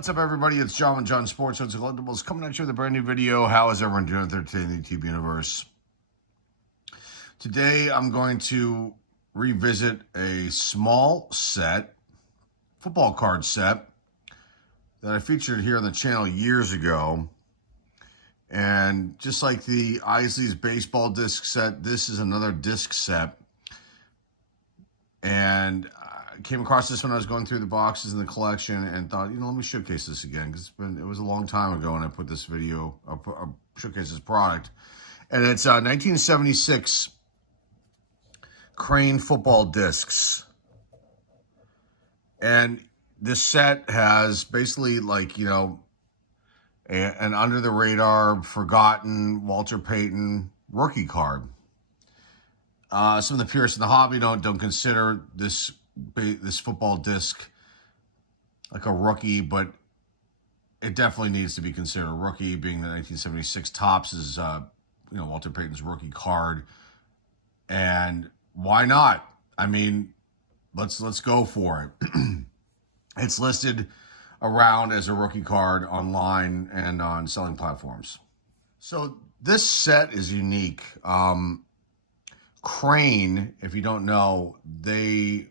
What's up, everybody? It's John with John Sports and Collectibles coming at you with a brand new video. How is everyone doing out there today in the YouTube universe? Today, I'm going to revisit a small set, football card set, that I featured here on the channel years ago. And just like the Isley's baseball disc set, this is another disc set. And I came across this when I was going through the boxes in the collection and thought, let me showcase this again, because it was a long time ago when I put this video, showcase this product. And it's 1976 Crane football discs. And this set has basically an under the radar, forgotten Walter Payton rookie card. Some of the purists in the hobby don't consider this football disc like a rookie, but it definitely needs to be considered a rookie, being the 1976 Topps is Walter Payton's rookie card. And why not? I mean, let's go for it. It's listed around as a rookie card online and on selling platforms. So this set is unique. Crane, if you don't know, they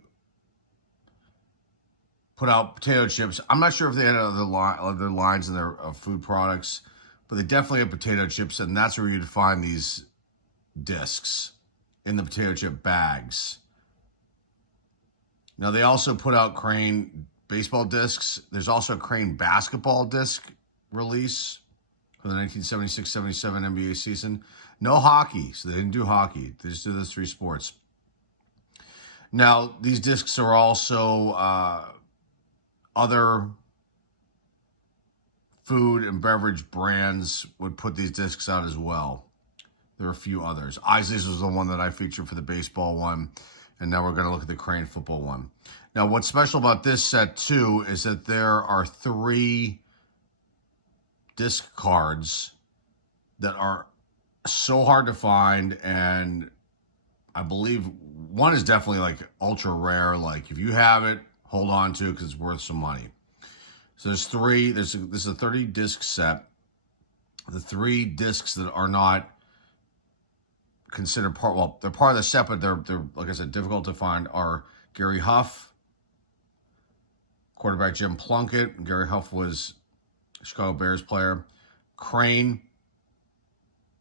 put out potato chips. I'm not sure if they had other lines in their food products, but they definitely have potato chips, and that's where you'd find these discs, in the potato chip bags. Now, they also put out Crane baseball discs. There's also a Crane basketball disc release for the 1976-77 NBA season. No hockey, so they didn't do hockey. They just did those three sports. Now, these discs are also other food and beverage brands would put these discs out as well. There are a few others. Isley's was the one that I featured for the baseball one, and now we're going to look at the Crane football one. Now, what's special about this set, too, is that there are 3 disc cards that are so hard to find, and I believe one is definitely ultra rare. If you have it, hold on to it because it's worth some money. So there's 3. This is a 30 disc set. The 3 discs that are not considered they're part of the set, but they're like I said, difficult to find, are Gary Huff, quarterback Jim Plunkett. Gary Huff was a Chicago Bears player. Crane,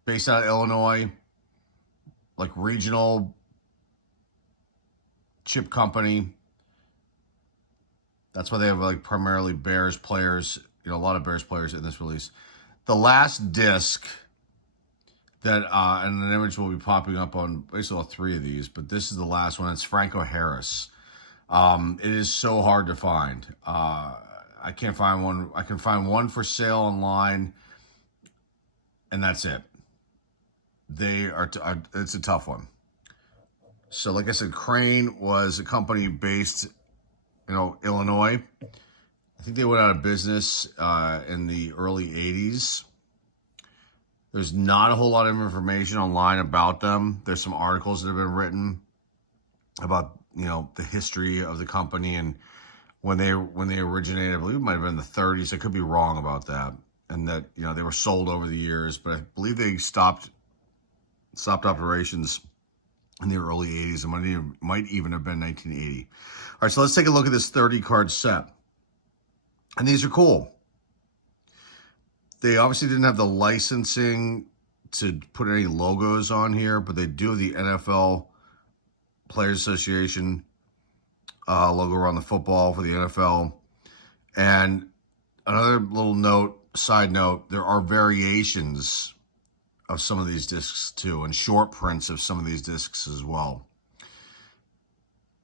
based out of Illinois, regional chip company. That's why they have primarily Bears players, a lot of Bears players in this release. The last disc that, and an image will be popping up on basically all 3 of these, but this is the last one. It's Franco Harris. It is so hard to find. I can't find one. I can find one for sale online, and that's it. It's a tough one. So like I said, Crane was a company based in Illinois. I think they went out of business in the early 80s. There's not a whole lot of information online about them. There's some articles that have been written about, the history of the company and when they originated. I believe it might have been in the 30s. I could be wrong about that. And that, they were sold over the years, but I believe they stopped operations in the early 80s. It might even have been 1980. All right, so let's take a look at this 30 card set. And these are cool. They obviously didn't have the licensing to put any logos on here, but they do have the NFL Players Association logo around the football for the NFL. And another little side note, there are variations of some of these discs too, and short prints of some of these discs as well.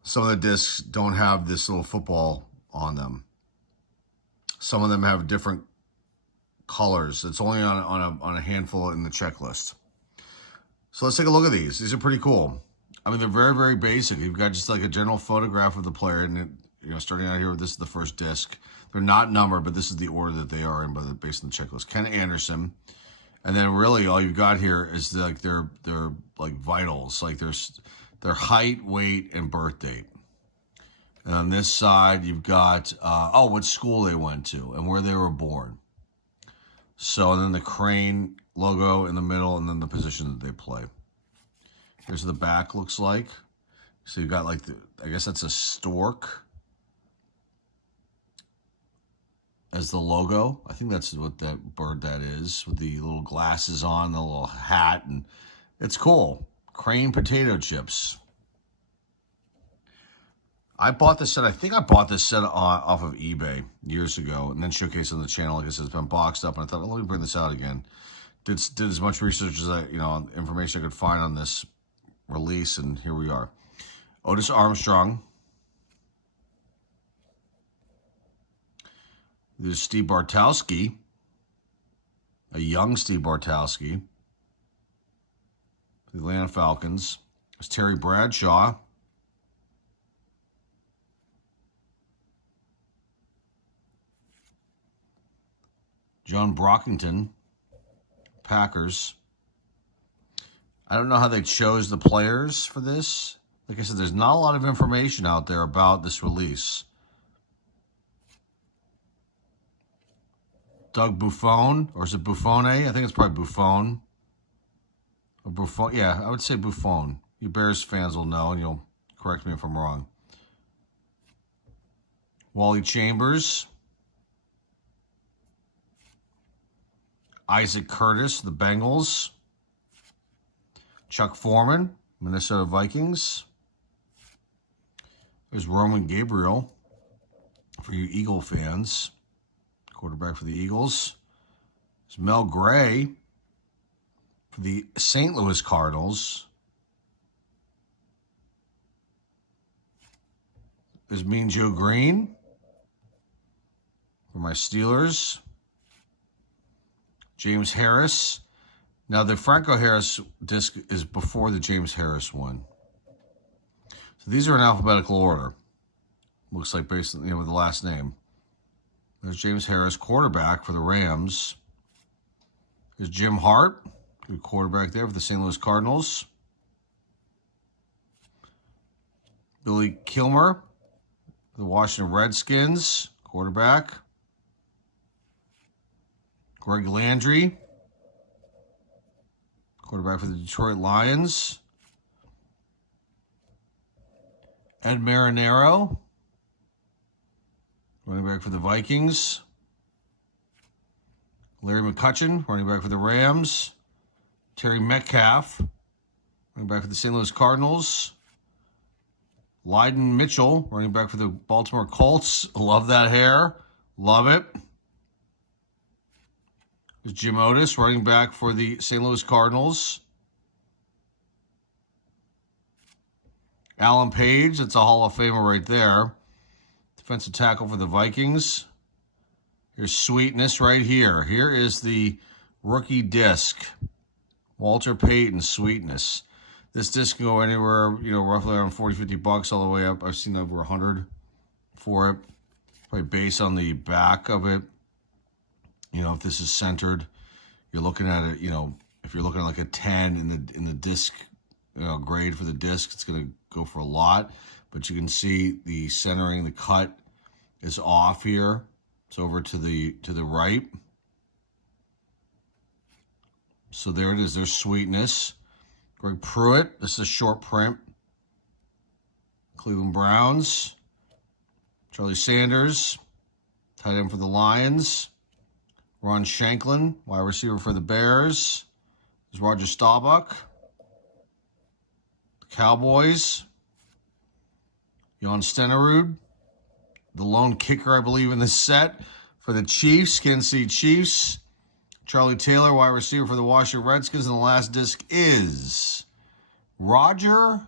Some of the discs don't have this little football on them. Some of them have different colors. It's only on a handful in the checklist. So let's take a look at these. These are pretty cool. I mean, they're very, very basic. You've got just a general photograph of the player, and starting out here, this is the first disc. They're not numbered, but this is the order that they are in based on the checklist. Ken Anderson. And then really all you've got here is their vitals, their height, weight, and birth date. And on this side, you've got, what school they went to and where they were born. So, and then the crane logo in the middle, and then the position that they play. Here's what the back looks like. So you've got like, I guess that's a stork as the logo. I think that's what that bird that is, with the little glasses on, the little hat, and it's cool. Crane potato chips. I bought this set. I think I bought this set off of eBay years ago, and then showcased on the channel. Like I said, it's been boxed up, and I thought, let me bring this out again. Did as much research as I, information I could find on this release, and here we are. Otis Armstrong. There's Steve Bartkowski, a young Steve Bartkowski, the Atlanta Falcons. There's Terry Bradshaw. John Brockington, Packers. I don't know how they chose the players for this. Like I said, there's not a lot of information out there about this release. Doug Buffon, or is it Buffone? I think it's probably Buffon. Or Buffon, yeah, I would say Buffon. You Bears fans will know, and you'll correct me if I'm wrong. Wally Chambers. Isaac Curtis, the Bengals. Chuck Foreman, Minnesota Vikings. There's Roman Gabriel for you Eagle fans. Quarterback for the Eagles. There's Mel Gray for the St. Louis Cardinals. There's Mean Joe Green for my Steelers. James Harris. Now, the Franco Harris disc is before the James Harris one. So these are in alphabetical order. Looks like based on, with the last name. There's James Harris, quarterback for the Rams. There's Jim Hart, good quarterback there for the St. Louis Cardinals. Billy Kilmer for the Washington Redskins, quarterback. Greg Landry, quarterback for the Detroit Lions. Ed Marinaro, running back for the Vikings. Larry McCutcheon, running back for the Rams. Terry Metcalf, running back for the St. Louis Cardinals. Lyden Mitchell, running back for the Baltimore Colts. Love that hair. Love it. There's Jim Otis, running back for the St. Louis Cardinals. Alan Page, that's a Hall of Famer right there. Defensive tackle for the Vikings. Here's Sweetness right here. Here is the rookie disc. Walter Payton, Sweetness. This disc can go anywhere, roughly around 40, 50 bucks all the way up. I've seen over 100 for it. Probably based on the back of it. If this is centered, you're looking at it, if you're looking at like a 10 in the disc, grade for the disc, it's going to go for a lot. But you can see the centering, the cut is off here. It's over to the right. So there it is. There's Sweetness. Greg Pruitt. This is a short print. Cleveland Browns. Charlie Sanders, tight end for the Lions. Ron Shanklin, wide receiver for the Bears. There's Roger Staubach. The Cowboys. Jan Stenerud, the lone kicker, I believe, in this set for the Chiefs, Kansas City Chiefs. Charlie Taylor, wide receiver for the Washington Redskins. And the last disc is Roger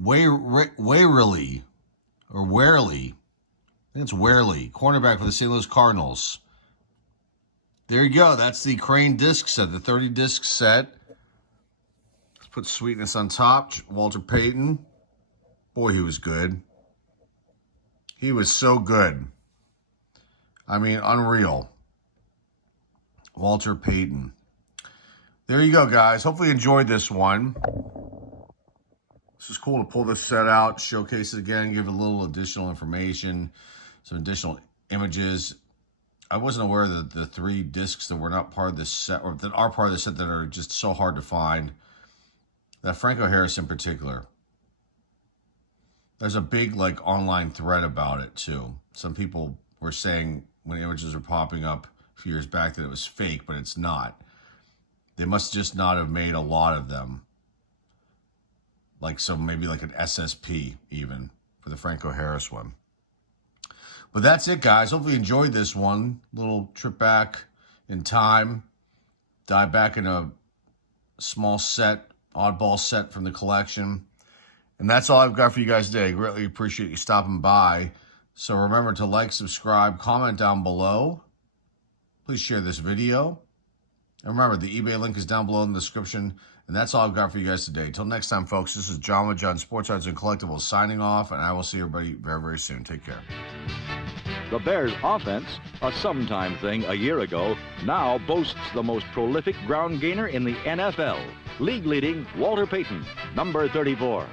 Warely, or Warely. I think it's Warely, cornerback for the St. Louis Cardinals. There you go. That's the Crane disc set, the 30 disc set. Let's put Sweetness on top. Walter Payton. Boy, he was good. He was so good. I mean, unreal. Walter Payton. There you go, guys. Hopefully you enjoyed this one. This is cool to pull this set out, showcase it again, give a little additional information, some additional images. I wasn't aware that the 3 discs that were not part of this set, or that are part of the set, that are just so hard to find. That Franco Harris in particular. There's a big like online thread about it too. Some people were saying when images were popping up a few years back that it was fake, but it's not. They must just not have made a lot of them. Like some, maybe like an SSP even for the Franco Harris one. But that's it, guys. Hopefully you enjoyed this one. Little trip back in time. Dive back in a small set, oddball set from the collection. And that's all I've got for you guys today. Greatly appreciate you stopping by. So remember to like, subscribe, comment down below. Please share this video. And remember, the eBay link is down below in the description. And that's all I've got for you guys today. Till next time, folks, this is John with John Sports Cards and Collectibles signing off. And I will see everybody very, very soon. Take care. The Bears' offense, a sometime thing a year ago, now boasts the most prolific ground gainer in the NFL. League-leading Walter Payton, number 34.